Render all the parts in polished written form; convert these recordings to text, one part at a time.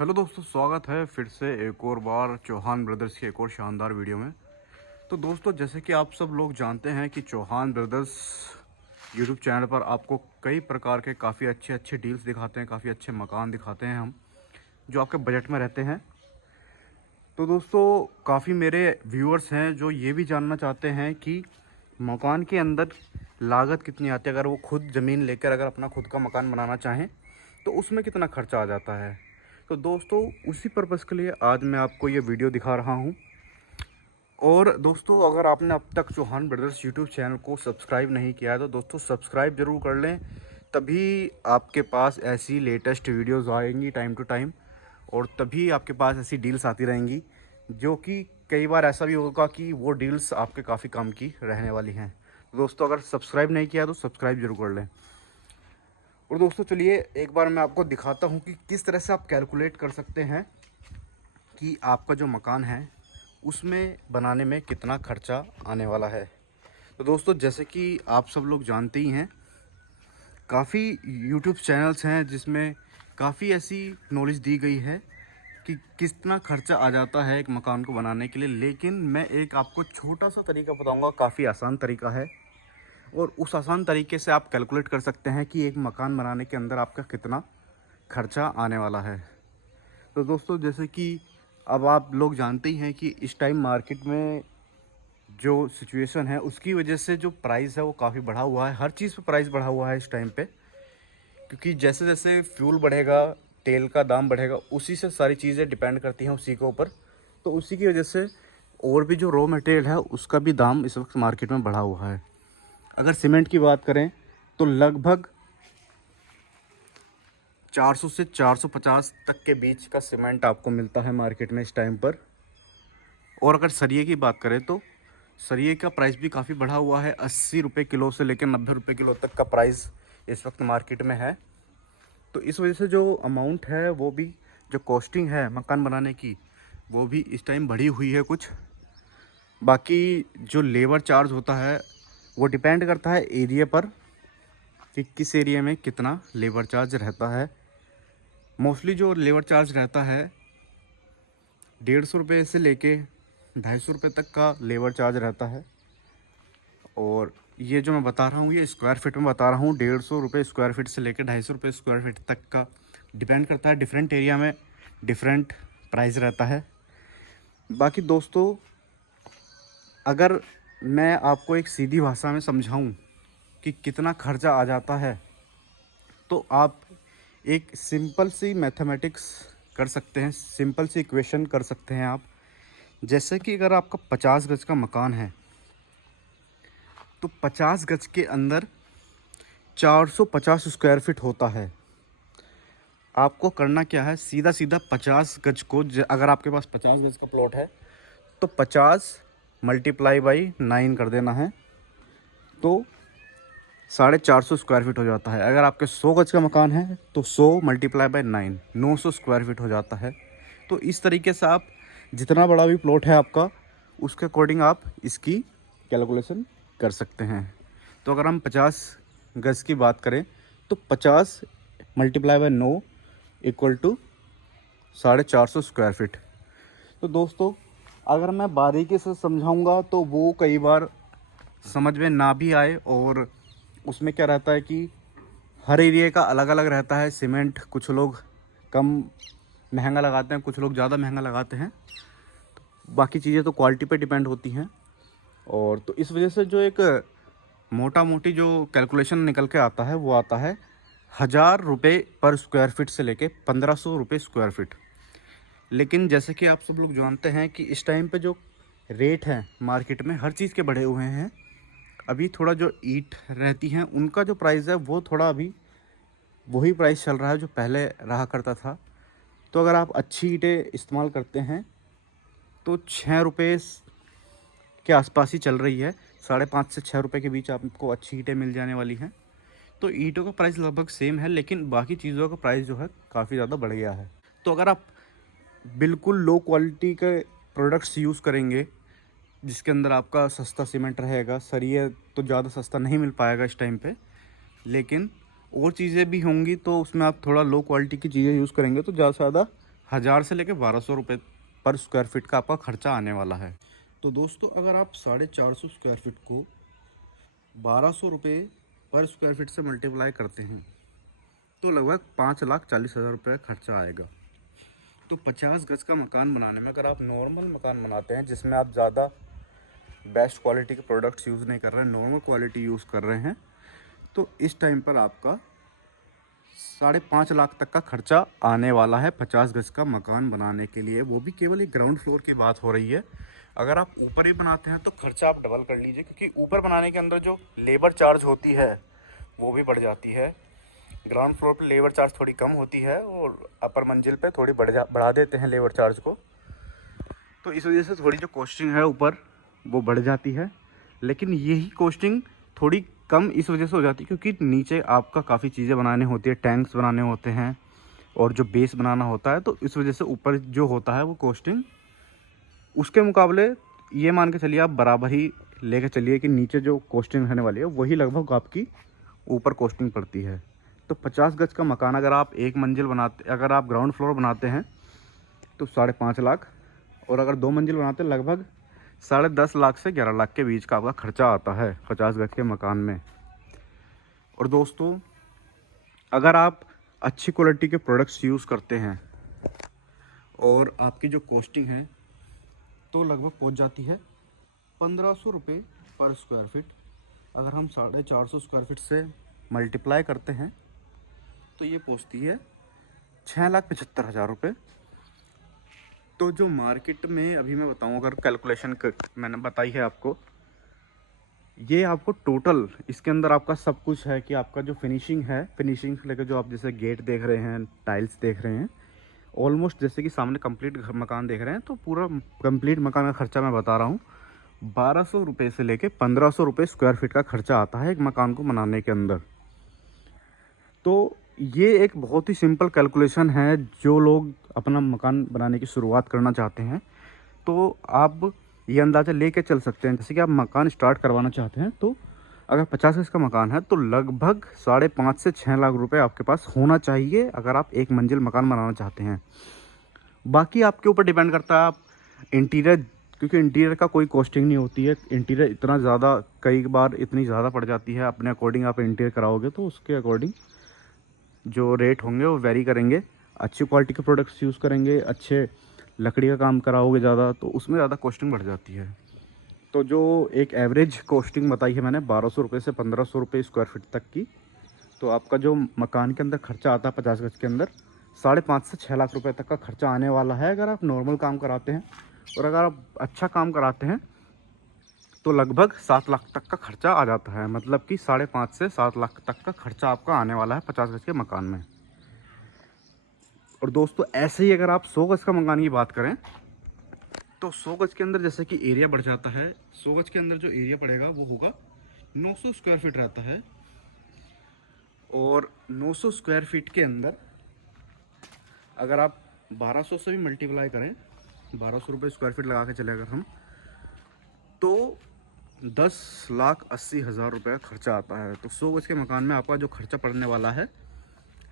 Hello दोस्तों, स्वागत है फिर से एक और बार चौहान ब्रदर्स की एक और शानदार वीडियो में। तो दोस्तों, जैसे कि आप सब लोग जानते हैं कि चौहान ब्रदर्स यूट्यूब चैनल पर आपको कई प्रकार के काफ़ी अच्छे अच्छे डील्स दिखाते हैं, काफ़ी अच्छे मकान दिखाते हैं हम, जो आपके बजट में रहते हैं। तो दोस्तों, काफ़ी मेरे व्यूअर्स हैं जो ये भी जानना चाहते हैं कि मकान के अंदर लागत कितनी आती है। अगर वो खुद ज़मीन लेकर अगर अपना खुद का मकान बनाना चाहें तो उसमें कितना खर्चा आ जाता है। तो दोस्तों, उसी पर्पज़ के लिए आज मैं आपको ये वीडियो दिखा रहा हूँ। और दोस्तों, अगर आपने अब तक चौहान ब्रदर्स यूट्यूब चैनल को सब्सक्राइब नहीं किया है तो दोस्तों सब्सक्राइब ज़रूर कर लें, तभी आपके पास ऐसी लेटेस्ट वीडियोस आएंगी टाइम टू टाइम, और तभी आपके पास ऐसी डील्स आती रहेंगी, जो कि कई बार ऐसा भी होगा कि वो डील्स आपके काफ़ी काम की रहने वाली हैं। तो दोस्तों, अगर सब्सक्राइब नहीं किया तो सब्सक्राइब जरूर कर लें। और दोस्तों, चलिए एक बार मैं आपको दिखाता हूँ कि किस तरह से आप कैलकुलेट कर सकते हैं कि आपका जो मकान है उसमें बनाने में कितना खर्चा आने वाला है। तो दोस्तों, जैसे कि आप सब लोग जानते ही हैं, काफ़ी यूट्यूब चैनल्स हैं जिसमें काफ़ी ऐसी नॉलेज दी गई है कि कितना खर्चा आ जाता है एक मकान को बनाने के लिए। लेकिन मैं एक आपको छोटा सा तरीका बताऊंगा, काफ़ी आसान तरीका है, और उस आसान तरीके से आप कैलकुलेट कर सकते हैं कि एक मकान बनाने के अंदर आपका कितना खर्चा आने वाला है। तो दोस्तों, जैसे कि अब आप लोग जानते ही हैं कि इस टाइम मार्केट में जो सिचुएशन है उसकी वजह से जो प्राइस है वो काफ़ी बढ़ा हुआ है। हर चीज़ पे प्राइस बढ़ा हुआ है इस टाइम पे, क्योंकि जैसे जैसे फ्यूल बढ़ेगा, तेल का दाम बढ़ेगा, उसी से सारी चीज़ें डिपेंड करती हैं उसी के ऊपर। तो उसी की वजह से और भी जो रॉ मटेरियल है उसका भी दाम इस वक्त मार्केट में बढ़ा हुआ है। अगर सीमेंट की बात करें तो लगभग 400 से 450 तक के बीच का सीमेंट आपको मिलता है मार्केट में इस टाइम पर। और अगर सरिये की बात करें तो सरिये का प्राइस भी काफ़ी बढ़ा हुआ है। 80 रुपये किलो से लेकर 90 रुपये किलो तक का प्राइस इस वक्त मार्केट में है। तो इस वजह से जो अमाउंट है वो भी, जो कॉस्टिंग है मकान बनाने की, वो भी इस टाइम बढ़ी हुई है कुछ। बाकी जो लेबर चार्ज होता है वो डिपेंड करता है एरिया पर कि किस एरिया में कितना लेबर चार्ज रहता है। मोस्टली जो लेबर चार्ज रहता है 150 रुपये से लेके 250 रुपये तक का लेबर चार्ज रहता है। और ये जो मैं बता रहा हूँ ये स्क्वायर फीट में बता रहा हूँ। 150 रुपये स्क्वायर फीट से लेकर 250 रुपये स्क्वायर फीट तक का डिपेंड करता है। डिफरेंट एरिया में डिफरेंट प्राइस रहता है। बाकी दोस्तों, अगर मैं आपको एक सीधी भाषा में समझाऊँ कि कितना खर्चा आ जाता है, तो आप एक सिंपल सी मैथमेटिक्स कर सकते हैं, सिंपल सी इक्वेशन कर सकते हैं आप। जैसे कि अगर आपका 50 गज का मकान है तो 50 गज के अंदर 450 स्क्वायर फीट होता है। आपको करना क्या है, सीधा सीधा 50 गज को, अगर आपके पास 50 गज का प्लॉट है तो 50 मल्टीप्लाई बाई 9 कर देना है, तो 450 स्क्वायर फीट हो जाता है। अगर आपके 100 गज का मकान है तो 100 मल्टीप्लाई बाई 9 900 स्क्वायर फीट हो जाता है। तो इस तरीके से आप जितना बड़ा भी प्लॉट है आपका, उसके अकॉर्डिंग आप इसकी कैलकुलेशन कर सकते हैं। तो अगर हम 50 गज की बात करें तो 50 multiply by 9 equal to 450 square feet. तो दोस्तों, अगर मैं बारीकी से समझाऊंगा तो वो कई बार समझ में ना भी आए, और उसमें क्या रहता है कि हर एरिया का अलग अलग रहता है। सीमेंट कुछ लोग कम महंगा लगाते हैं, कुछ लोग ज़्यादा महंगा लगाते हैं। बाकी चीज़ें तो क्वालिटी पे डिपेंड होती हैं। और तो इस वजह से जो एक मोटा मोटी जो कैलकुलेशन निकल के आता है वो आता है 1000 रुपये पर स्क्वायर फीट से लेके 1500 रुपये स्क्वायर फीट। लेकिन जैसे कि आप सब लोग जानते हैं कि इस टाइम पे जो रेट है मार्केट में हर चीज़ के बढ़े हुए हैं। अभी थोड़ा जो ईंट रहती हैं उनका जो प्राइस है वो थोड़ा अभी वही प्राइस चल रहा है जो पहले रहा करता था। तो अगर आप अच्छी ईंटें इस्तेमाल करते हैं तो 6 रुपये के आसपास ही चल रही है। 5.5 से 6 रुपये के बीच आपको अच्छी ईंटें मिल जाने वाली हैं। तो ईंटों का प्राइस लगभग सेम है, लेकिन बाकी चीज़ों का प्राइस जो है काफ़ी ज़्यादा बढ़ गया है। तो अगर आप बिल्कुल लो क्वालिटी के प्रोडक्ट्स यूज़ करेंगे जिसके अंदर आपका सस्ता सीमेंट रहेगा, सरिया तो ज़्यादा सस्ता नहीं मिल पाएगा इस टाइम पे, लेकिन और चीज़ें भी होंगी, तो उसमें आप थोड़ा लो क्वालिटी की चीज़ें यूज़ करेंगे तो ज़्यादा से ज़्यादा 1000 से लेकर 1200 रुपये पर स्क्वायर फीट का आपका खर्चा आने वाला है। तो दोस्तों अगर आप 450 स्क्वायर फीट को 1200 रुपये पर स्क्वायर फीट से मल्टीप्लाई करते हैं तो लगभग 5,40,000 रुपये खर्चा आएगा। तो 50 गज का मकान बनाने में अगर आप नॉर्मल मकान बनाते हैं जिसमें आप ज़्यादा बेस्ट क्वालिटी के प्रोडक्ट्स यूज़ नहीं कर रहे हैं, नॉर्मल क्वालिटी यूज़ कर रहे हैं, तो इस टाइम पर आपका 5.5 लाख तक का खर्चा आने वाला है 50 गज का मकान बनाने के लिए। वो भी केवल एक ग्राउंड फ्लोर की बात हो रही है। अगर आप ऊपर ही बनाते हैं तो खर्चा आप डबल कर लीजिए, क्योंकि ऊपर बनाने के अंदर जो लेबर चार्ज होती है वो भी बढ़ जाती है। ग्राउंड फ्लोर पर लेबर चार्ज थोड़ी कम होती है और अपर मंजिल पे थोड़ी बढ़ा देते हैं लेबर चार्ज को, तो इस वजह से थोड़ी जो कॉस्टिंग है ऊपर वो बढ़ जाती है। लेकिन यही कॉस्टिंग थोड़ी कम इस वजह से हो जाती है क्योंकि नीचे आपका काफ़ी चीज़ें बनाने होती है, टैंक्स बनाने होते हैं और जो बेस बनाना होता है, तो इस वजह से ऊपर जो होता है वो कॉस्टिंग उसके मुकाबले ये मान के चलिए आप बराबर ही लेके चलिए कि नीचे जो कॉस्टिंग रहने वाली है वही लगभग आपकी ऊपर कॉस्टिंग पड़ती है। तो 50 गज का मकान अगर आप एक मंजिल बनाते, अगर आप ग्राउंड फ्लोर बनाते हैं तो 5.5 लाख, और अगर 2 मंजिल बनाते हैं लगभग 10.5 लाख से 11 लाख के बीच का आपका खर्चा आता है 50 गज के मकान में। और दोस्तों अगर आप अच्छी क्वालिटी के प्रोडक्ट्स यूज़ करते हैं और आपकी जो कॉस्टिंग है तो लगभग पहुंच जाती है 1500 रुपये पर स्क्वायर फीट। अगर हम 450 स्क्वायर फीट से मल्टीप्लाई करते हैं तो ये पहुंचती है 6,75,000 रुपये। तो जो मार्केट में अभी मैं बताऊं, अगर कैलकुलेशन मैंने बताई है आपको, ये आपको टोटल इसके अंदर आपका सब कुछ है कि आपका जो फिनिशिंग है, फिनिशिंग से लेकर जो आप जैसे गेट देख रहे हैं, टाइल्स देख रहे हैं, ऑलमोस्ट जैसे कि सामने कंप्लीट मकान देख रहे हैं, तो पूरा कंप्लीट मकान का खर्चा मैं बता रहा हूँ 1200 रुपये से लेके 1500 रुपये स्क्वायर फीट का खर्चा आता है एक मकान को बनाने के अंदर। तो ये एक बहुत ही सिंपल कैलकुलेशन है। जो लोग अपना मकान बनाने की शुरुआत करना चाहते हैं तो आप ये अंदाज़ा लेके चल सकते हैं, जैसे कि आप मकान स्टार्ट करवाना चाहते हैं तो अगर 50 गज का मकान है तो लगभग 5.5 से 6 लाख रुपए आपके पास होना चाहिए अगर आप एक मंजिल मकान बनाना चाहते हैं। बाकी आपके ऊपर डिपेंड करता है आप इंटीरियर, क्योंकि इंटीरियर का कोई कॉस्टिंग नहीं होती है। इंटीरियर इतना ज़्यादा, कई बार इतनी ज़्यादा पड़ जाती है, अपने अकॉर्डिंग आप इंटीरियर कराओगे तो उसके अकॉर्डिंग जो रेट होंगे वो वेरी करेंगे। अच्छी क्वालिटी के प्रोडक्ट्स यूज़ करेंगे, अच्छे लकड़ी का काम कराओगे ज़्यादा तो उसमें ज़्यादा कॉस्टिंग बढ़ जाती है। तो जो एक एवरेज कॉस्टिंग बताई है मैंने 1200 रुपये से 1500 रुपये स्क्वायर फीट तक की, तो आपका जो मकान के अंदर खर्चा आता है 50 गज के अंदर 5.5 से 6 लाख रुपए तक का खर्चा आने वाला है अगर आप नॉर्मल काम कराते हैं। और अगर आप अच्छा काम कराते हैं तो लगभग 7 लाख तक का खर्चा आ जाता है, मतलब कि 5.5 से 7 लाख तक का खर्चा आपका आने वाला है 50 गज के मकान में। और दोस्तों ऐसे ही अगर आप 100 गज का मकान की बात करें तो 100 गज के अंदर जैसे कि एरिया बढ़ जाता है। 100 गज के अंदर जो एरिया पड़ेगा वो होगा 900 स्क्वायर फीट रहता है। और 900 स्क्वायर फीट के अंदर अगर आप 1200 से भी मल्टीप्लाई करें, 1200 रुपये स्क्वायर फीट लगा के चले अगर हम, तो 10,80,000 रुपये का खर्चा आता है। तो 100 गज के मकान में आपका जो खर्चा पड़ने वाला है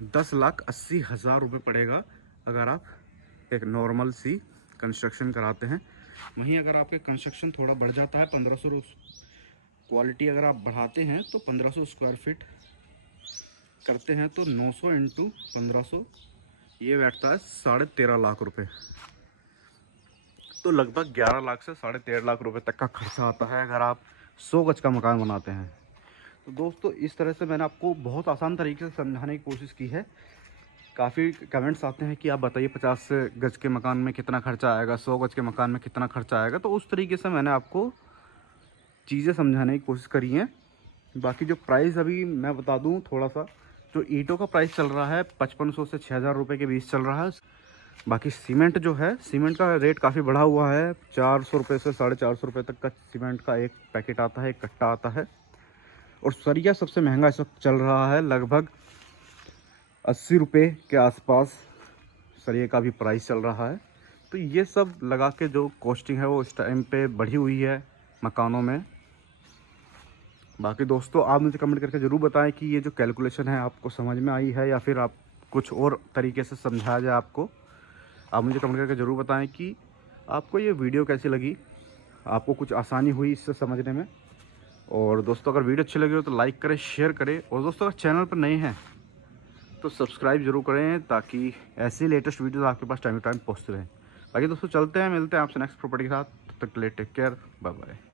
10,80,000 रुपये पड़ेगा अगर आप एक नॉर्मल सी कंस्ट्रक्शन कराते हैं। वहीं अगर आपके कंस्ट्रक्शन थोड़ा बढ़ जाता है 1500, क्वालिटी अगर आप बढ़ाते हैं तो 1500 स्क्वायर फीट करते हैं तो 900 इंटू 1500 ये बैठता है 13.5 लाख रुपए। तो लगभग 11 लाख से 13.5 लाख रुपए तक का खर्चा आता है अगर आप 100 गज का मकान बनाते हैं। तो दोस्तों इस तरह से मैंने आपको बहुत आसान तरीके से समझाने की कोशिश की है। काफ़ी कमेंट्स आते हैं कि आप बताइए 50 गज के मकान में कितना खर्चा आएगा, 100 गज के मकान में कितना खर्चा आएगा। तो उस तरीके से मैंने आपको चीज़ें समझाने की कोशिश करी हैं। बाकी जो प्राइस अभी मैं बता दूं थोड़ा सा, जो ईंटों का प्राइस चल रहा है 5500 से 6000 रुपये के बीच चल रहा है। बाकी सीमेंट जो है, सीमेंट का रेट काफ़ी बढ़ा हुआ है, 400 रुपये से 450 रुपये तक का सीमेंट का एक पैकेट आता है, एक कट्टा आता है। और सरिया सबसे महंगा इस वक्त चल रहा है, लगभग 80 रुपये के आसपास सरिये का भी प्राइस चल रहा है। तो ये सब लगा के जो कॉस्टिंग है वो इस टाइम पे बढ़ी हुई है मकानों में। बाकी दोस्तों आप मुझे कमेंट करके ज़रूर बताएं कि ये जो कैलकुलेशन है आपको समझ में आई है या फिर आप कुछ और तरीके से समझाया जाए आपको। आप मुझे कमेंट करके ज़रूर बताएं कि आपको ये वीडियो कैसी लगी, आपको कुछ आसानी हुई इससे समझने में। और दोस्तों अगर वीडियो अच्छी लगी हो तो लाइक करें, शेयर करें, और दोस्तों अगर चैनल पर नए हैं तो सब्सक्राइब जरूर करें ताकि ऐसी लेटेस्ट वीडियोस आपके पास टाइम टू टाइम पहुँचते रहें। बाकी दोस्तों चलते हैं, मिलते हैं आपसे नेक्स्ट प्रॉपर्टी के साथ। तब तक के लिए टेक केयर, बाय बाय।